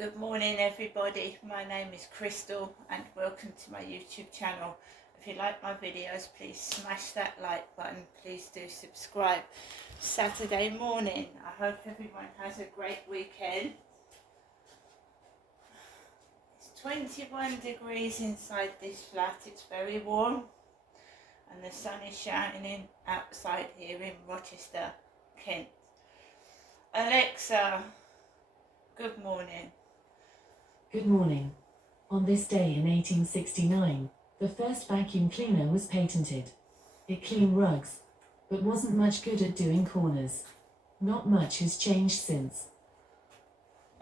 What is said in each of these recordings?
Good morning everybody, my name is Crystal and welcome to my YouTube channel. If you like my videos, please smash that like button, please do subscribe. Saturday morning, I hope everyone has a great weekend. It's 21 degrees inside this flat, it's very warm and the sun is shining outside here in Rochester, Kent. Alexa, good morning. Good morning. On this day in 1869, the first vacuum cleaner was patented. It cleaned rugs, but wasn't much good at doing corners. Not much has changed since.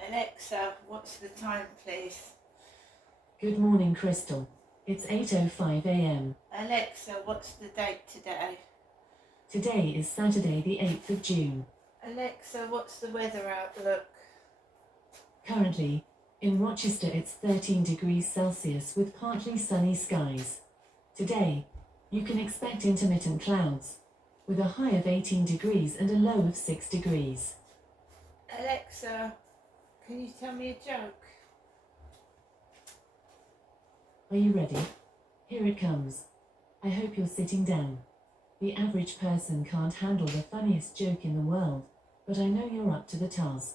Alexa, what's the time please? Good morning, Crystal. It's 8:05 a.m. Alexa, what's the date today? Today is Saturday the 8th of June. Alexa, what's the weather outlook? Currently, in Rochester it's 13 degrees Celsius with partly sunny skies. Today, you can expect intermittent clouds, with a high of 18 degrees and a low of 6 degrees. Alexa, can you tell me a joke? Are you ready? Here it comes. I hope you're sitting down. The average person can't handle the funniest joke in the world, but I know you're up to the task.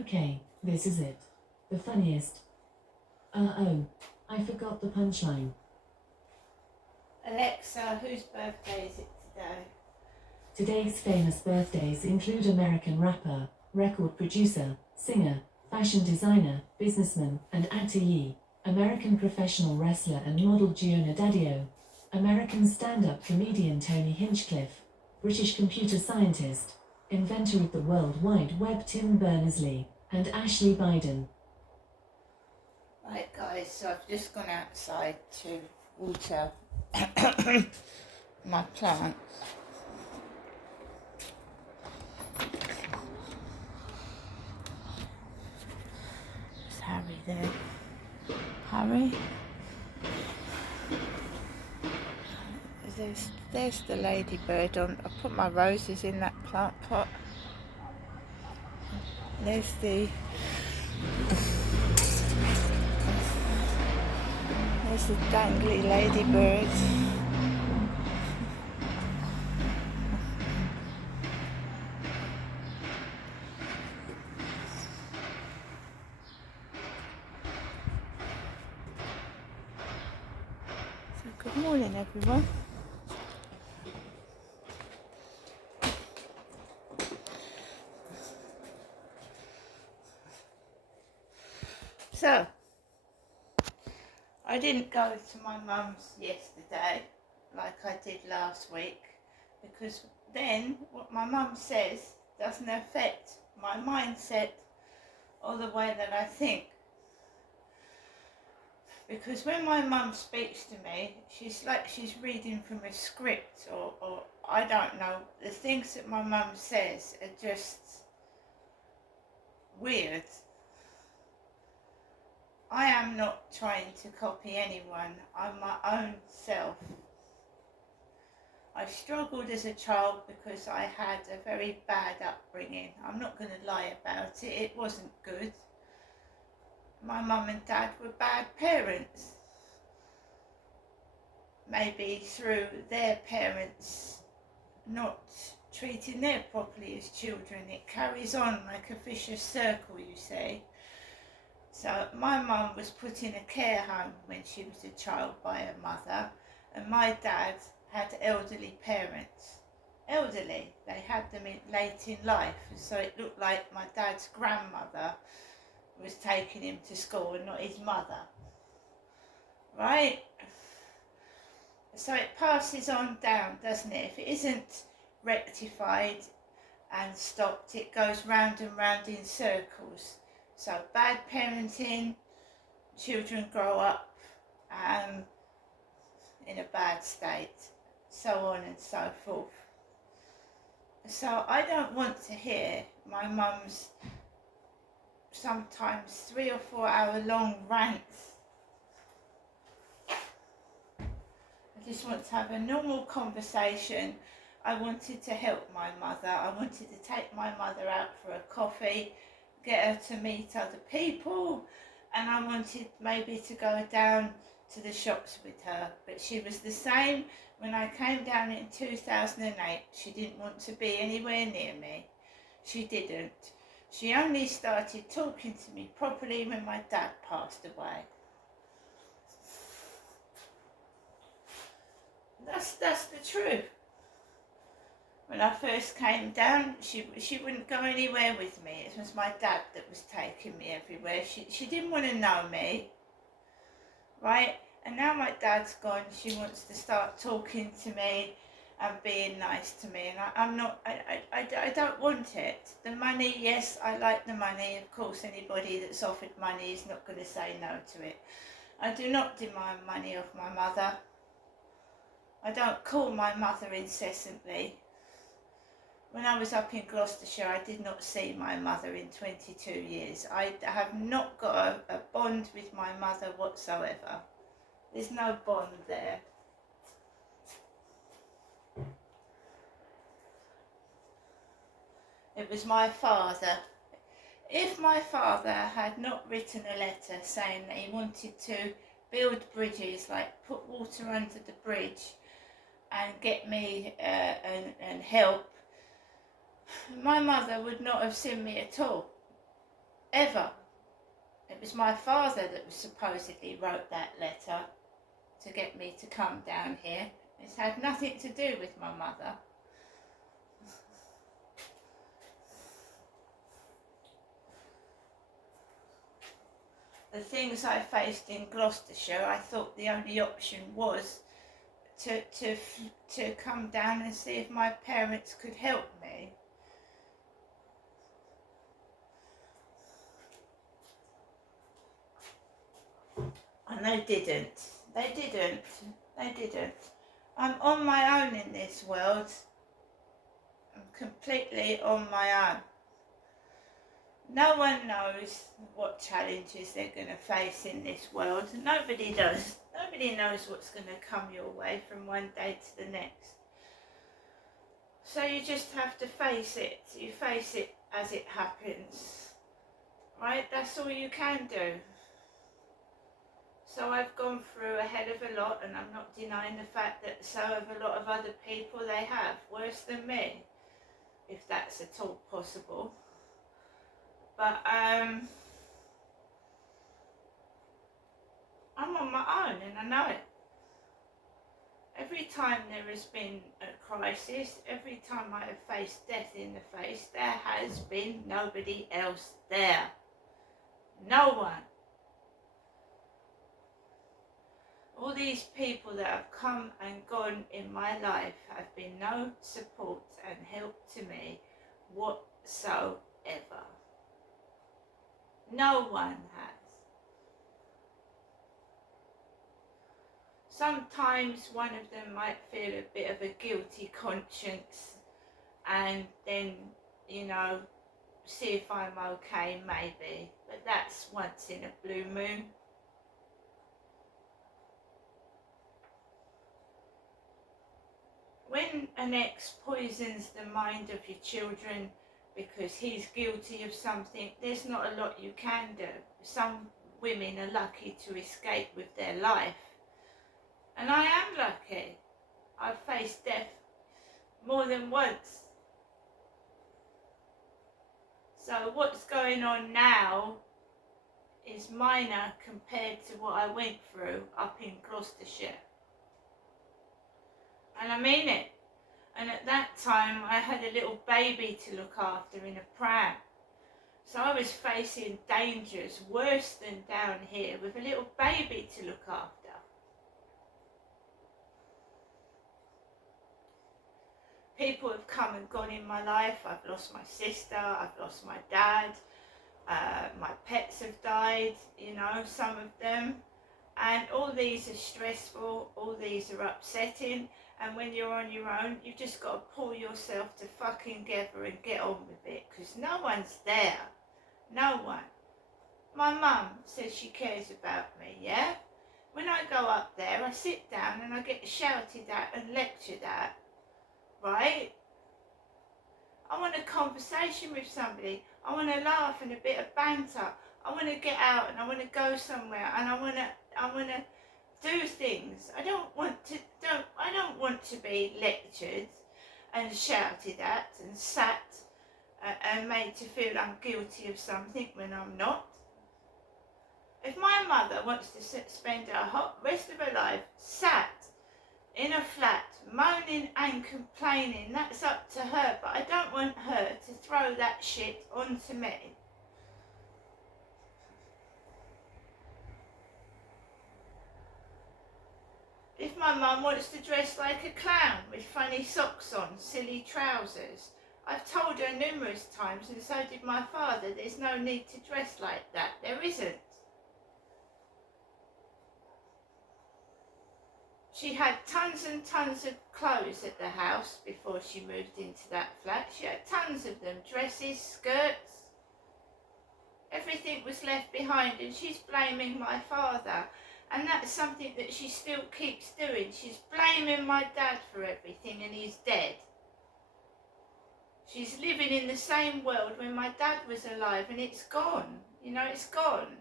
Okay, this is it. The funniest. Oh, I forgot the punchline. Alexa, whose birthday is it today? Today's famous birthdays include American rapper, record producer, singer, fashion designer, businessman, and actor Ye, American professional wrestler and model Giona Daddio, American stand-up comedian Tony Hinchcliffe, British computer scientist, inventor of the World Wide Web Tim Berners-Lee, and Ashley Biden. Right guys, so I've just gone outside to water my plants. There's Harry there. Harry? There's the ladybird on. I put my roses in that plant pot. There's the dangly ladybird. So good morning everyone. So, I didn't go to my mum's yesterday like I did last week because then what my mum says doesn't affect my mindset or the way that I think. Because when my mum speaks to me, she's like she's reading from a script or I don't know, the things that my mum says are just weird. I am not trying to copy anyone, I'm my own self. I struggled as a child because I had a very bad upbringing. I'm not going to lie about it, it wasn't good. My mum and dad were bad parents. Maybe through their parents not treating them properly as children. It carries on like a vicious circle, you see. So my mum was put in a care home when she was a child by her mother, and my dad had elderly parents. Elderly, they had them late in life, so it looked like my dad's grandmother was taking him to school and not his mother. Right? So it passes on down, doesn't it? If it isn't rectified and stopped, it goes round and round in circles. So bad parenting, children grow up in a bad state, so on and so forth. So I don't want to hear my mum's sometimes 3 or 4 hour long rants. I just want to have a normal conversation. I wanted to help my mother. I wanted to take my mother out for a coffee, get her to meet other people, and I wanted maybe to go down to the shops with her, but she was the same when I came down in 2008. She didn't want to be anywhere near me. She didn't. She only started talking to me properly when my dad passed away. That's the truth. When I first came down, she wouldn't go anywhere with me. It was my dad that was taking me everywhere. She didn't want to know me, right? And now my dad's gone, she wants to start talking to me and being nice to me. And I'm not, I don't want it. The money, yes, I like the money. Of course, anybody that's offered money is not going to say no to it. I do not demand money off my mother. I don't call my mother incessantly. When I was up in Gloucestershire, I did not see my mother in 22 years. I have not got a bond with my mother whatsoever. There's no bond there. It was my father. If my father had not written a letter saying that he wanted to build bridges, like put water under the bridge and get me and help, my mother would not have seen me at all, ever. It was my father that was supposedly wrote that letter to get me to come down here. It's had nothing to do with my mother. The things I faced in Gloucestershire, I thought the only option was to come down and see if my parents could help me. And they didn't. They didn't. They didn't. I'm on my own in this world. I'm completely on my own. No one knows what challenges they're going to face in this world. Nobody does. Nobody knows what's going to come your way from one day to the next. So you just have to face it. You face it as it happens. Right? That's all you can do. So I've gone through a hell of a lot, and I'm not denying the fact that so have a lot of other people. They have worse than me, if that's at all possible. But I'm on my own, and I know it. Every time there has been a crisis, every time I have faced death in the face, there has been nobody else there. No one. All these people that have come and gone in my life have been no support and help to me whatsoever. No one has. Sometimes one of them might feel a bit of a guilty conscience and then, you know, see if I'm okay, maybe. But that's once in a blue moon. When an ex poisons the mind of your children because he's guilty of something, there's not a lot you can do. Some women are lucky to escape with their life. And I am lucky. I've faced death more than once. So what's going on now is minor compared to what I went through up in Gloucestershire. And I mean it. And at that time I had a little baby to look after in a pram. So I was facing dangers worse than down here with a little baby to look after. People have come and gone in my life. I've lost my sister, I've lost my dad, my pets have died, you know, some of them. And all these are stressful, all these are upsetting. And when you're on your own, you've just got to pull yourself to fucking together and get on with it. Because no one's there. No one. My mum says she cares about me, yeah? When I go up there, I sit down and I get shouted at and lectured at. Right? I want want a conversation with somebody. I want to laugh and a bit of banter. I want to get out and I want to go somewhere and I want to do things. I don't want to be lectured and shouted at and sat and made to feel I'm guilty of something when I'm not. If my mother wants to spend her rest of her life sat in a flat, moaning and complaining, that's up to her, but I don't want her to throw that shit onto me. If my mum wants to dress like a clown with funny socks on, silly trousers, I've told her numerous times, and so did my father, there's no need to dress like that. There isn't. She had tons and tons of clothes at the house before she moved into that flat. She had tons of them, dresses, skirts. Everything was left behind, and she's blaming my father. And that's something that she still keeps doing. She's blaming my dad for everything, and he's dead. She's living in the same world when my dad was alive, and it's gone. You know, it's gone.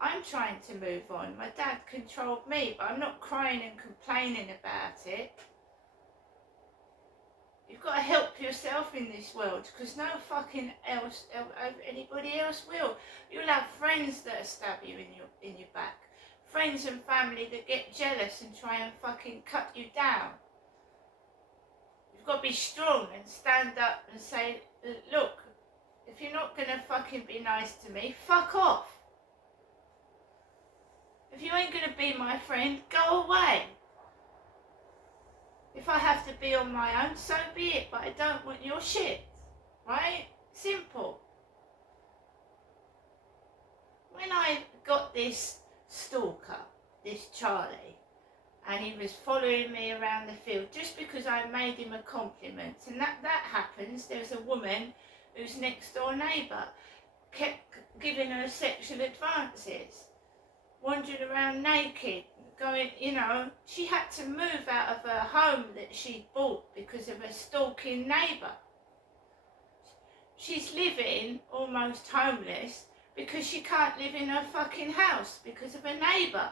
I'm trying to move on. My dad controlled me, but I'm not crying and complaining about it. You've got to help yourself in this world, because no fucking anybody else will. You'll have friends that stab you in your back. Friends and family that get jealous and try and fucking cut you down. You've got to be strong and stand up and say, look, if you're not going to fucking be nice to me, fuck off. If you ain't going to be my friend, go away. If I have to be on my own, so be it, but I don't want your shit. Right? Simple. When I got this stalker, this Charlie, and he was following me around the field just because I made him a compliment, and that happens. There's a woman whose next door neighbour kept giving her sexual advances, wandering around naked, going, you know, she had to move out of her home that she'd bought because of a stalking neighbour. She's living almost homeless because she can't live in her fucking house because of a neighbour.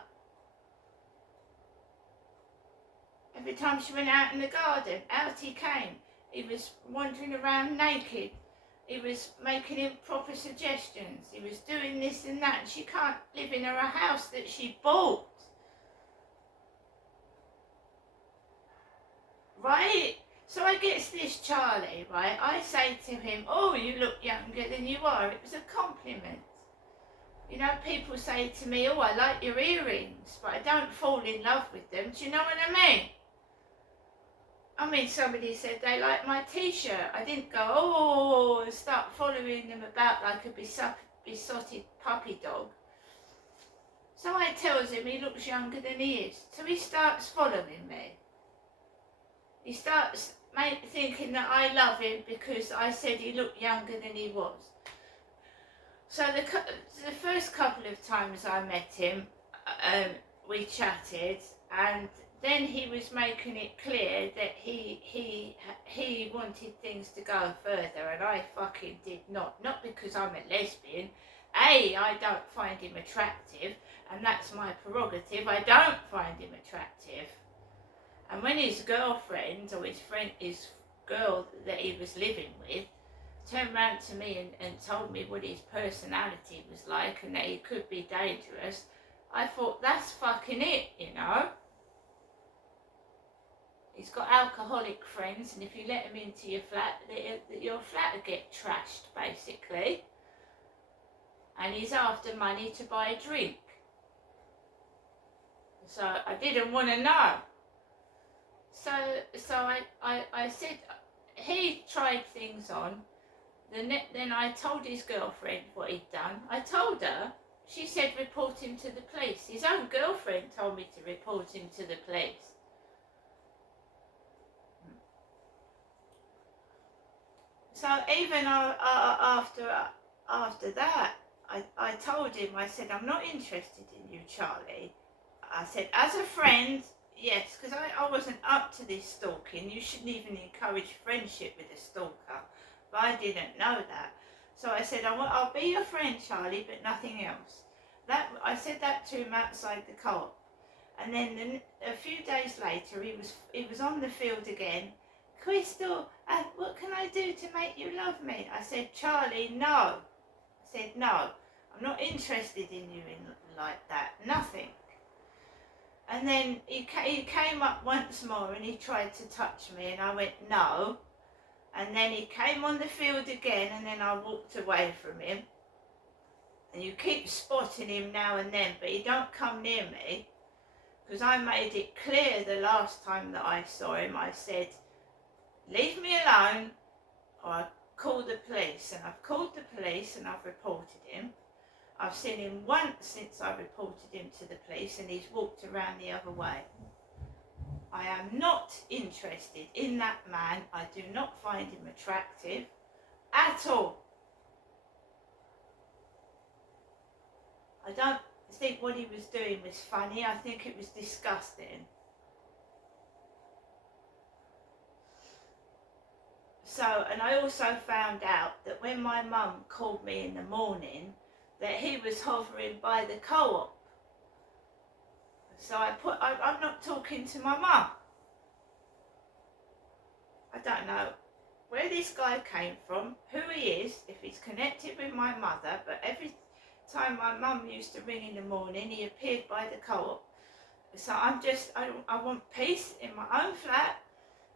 Every time she went out in the garden, out he came. He was wandering around naked. He was making improper suggestions. He was doing this and that. She can't live in her house that she bought. Right? So I gets this Charlie, right? I say to him, oh, you look younger than you are. It was a compliment. You know, people say to me, oh, I like your earrings, but I don't fall in love with them. Do you know what I mean? I mean, somebody said they like my t-shirt. I didn't go, oh, and start following them about like a besotted puppy dog. So I tells him he looks younger than he is. So he starts following me. He starts thinking that I love him because I said he looked younger than he was. So the first couple of times I met him, we chatted, and then he was making it clear that he wanted things to go further, and I fucking did not. Not because I'm a lesbian. I don't find him attractive, and that's my prerogative. I don't find him attractive. And when his girlfriend, or his girl that he was living with, turned round to me and told me what his personality was like and that he could be dangerous, I thought, that's fucking it, you know. He's got alcoholic friends, and if you let him into your flat, your flat will get trashed, basically. And he's after money to buy a drink. So I didn't want to know. So I said, he tried things on. Then I told his girlfriend what he'd done. I told her. She said report him to the police. His own girlfriend told me to report him to the police. So even after that, I told him, I said, I'm not interested in you, Charlie. I said, as a friend, yes, because I wasn't up to this stalking. You shouldn't even encourage friendship with a stalker. But I didn't know that. So I said, I'll be your friend, Charlie, but nothing else. I said that to him outside the co-op. And then a few days later, he was on the field again. Crystal, what can I do to make you love me? I said, Charlie, no. I said, no, I'm not interested in you like that. Nothing. And then he came up once more and he tried to touch me, and I went, no. And then he came on the field again, and then I walked away from him. And you keep spotting him now and then, but he don't come near me. Because I made it clear the last time that I saw him, I said, leave me alone or I'll call the police. And I've called the police and I've reported him. I've seen him once since I reported him to the police, and he's walked around the other way. I am not interested in that man. I do not find him attractive at all. I don't think what he was doing was funny. I think it was disgusting. So, and I also found out that when my mum called me in the morning, that he was hovering by the co-op. So I'm not talking to my mum. I don't know where this guy came from, who he is, if he's connected with my mother, but every time my mum used to ring in the morning, he appeared by the co-op. So I want peace in my own flat.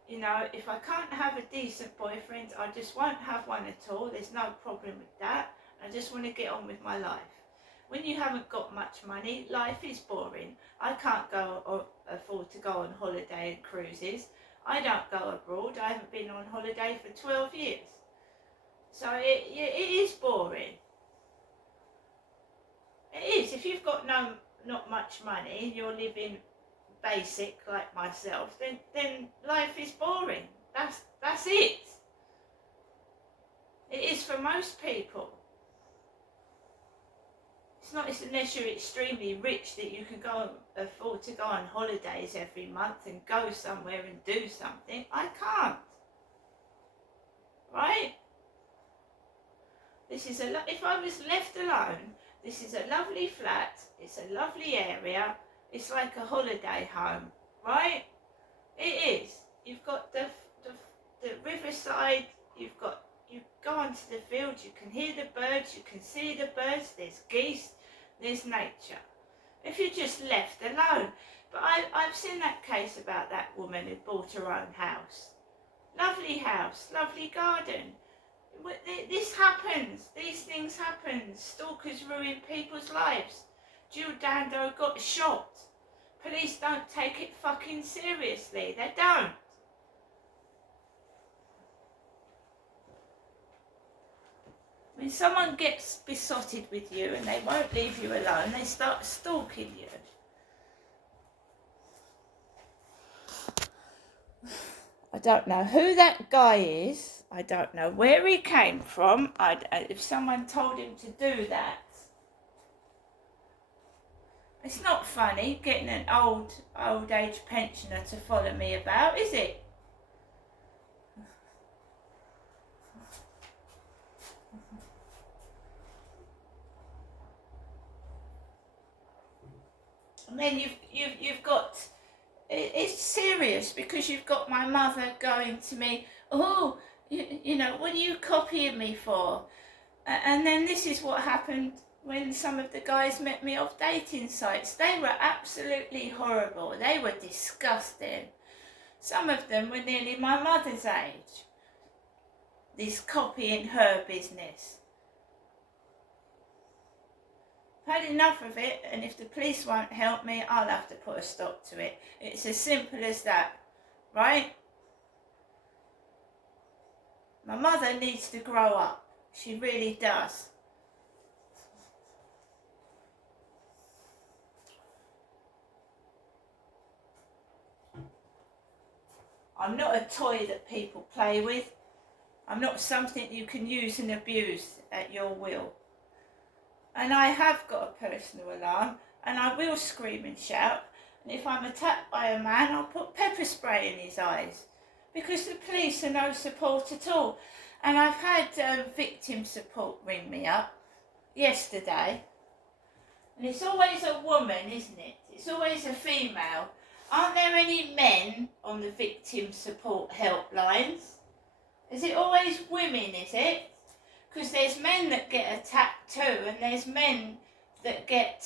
You know, if I can't have a decent boyfriend, I just won't have one at all. There's no problem with that. I just want to get on with my life. When you haven't got much money, life is boring. I can't afford to go on holiday and cruises. I don't go abroad. I haven't been on holiday for 12 years. So it is boring. It is. If you've got not much money, you're living basic like myself, then life is boring. That's it. It is for most people. It's not unless you're extremely rich that you can afford to go on holidays every month and go somewhere and do something. I can't. Right? If I was left alone, this is a lovely flat. It's a lovely area. It's like a holiday home, right? It is. You've got the riverside. You go onto the field. You can hear the birds. You can see the birds. There's geese. There's nature. If you're just left alone. But I've seen that case about that woman who bought her own house. Lovely house, lovely garden. This happens. These things happen. Stalkers ruin people's lives. Jill Dando got shot. Police don't take it fucking seriously. They don't. When someone gets besotted with you and they won't leave you alone, they start stalking you. I don't know who that guy is. I don't know where he came from. If someone told him to do that. It's not funny getting an old age pensioner to follow me about, is it? And then you've got, it's serious because you've got my mother going to me, oh, you know, what are you copying me for? And then this is what happened when some of the guys met me off dating sites. They were absolutely horrible. They were disgusting. Some of them were nearly my mother's age. This copying her business. I've had enough of it, and if the police won't help me, I'll have to put a stop to it. It's as simple as that, right? My mother needs to grow up. She really does. I'm not a toy that people play with. I'm not something you can use and abuse at your will. And I have got a personal alarm, and I will scream and shout. And if I'm attacked by a man, I'll put pepper spray in his eyes. Because the police are no support at all. And I've had victim support ring me up yesterday. And it's always a woman, isn't it? It's always a female. Aren't there any men on the victim support helplines? Is it always women, is it? Because there's men that get attacked too, and there's men that get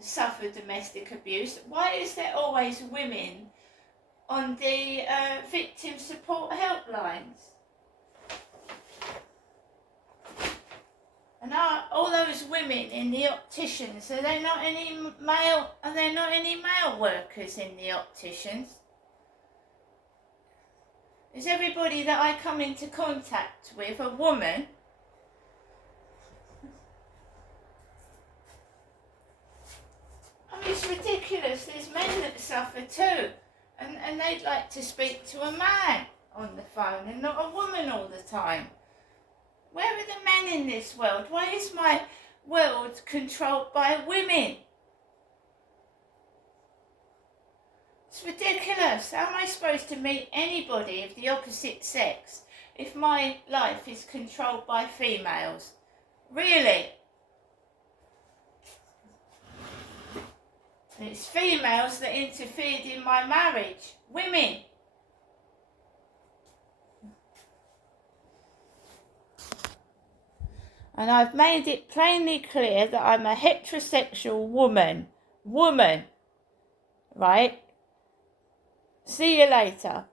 suffer domestic abuse. Why is there always women on the victim support helplines? And are all those women in the opticians, are there not any male workers in the opticians? Is everybody that I come into contact with a woman? I mean, it's ridiculous. There's men that suffer too. And they'd like to speak to a man on the phone and not a woman all the time. Where are the men in this world? Why is my world controlled by women? It's ridiculous. How am I supposed to meet anybody of the opposite sex if my life is controlled by females? Really? And it's females that interfered in my marriage. Women. And I've made it plainly clear that I'm a heterosexual woman. Right? See you later.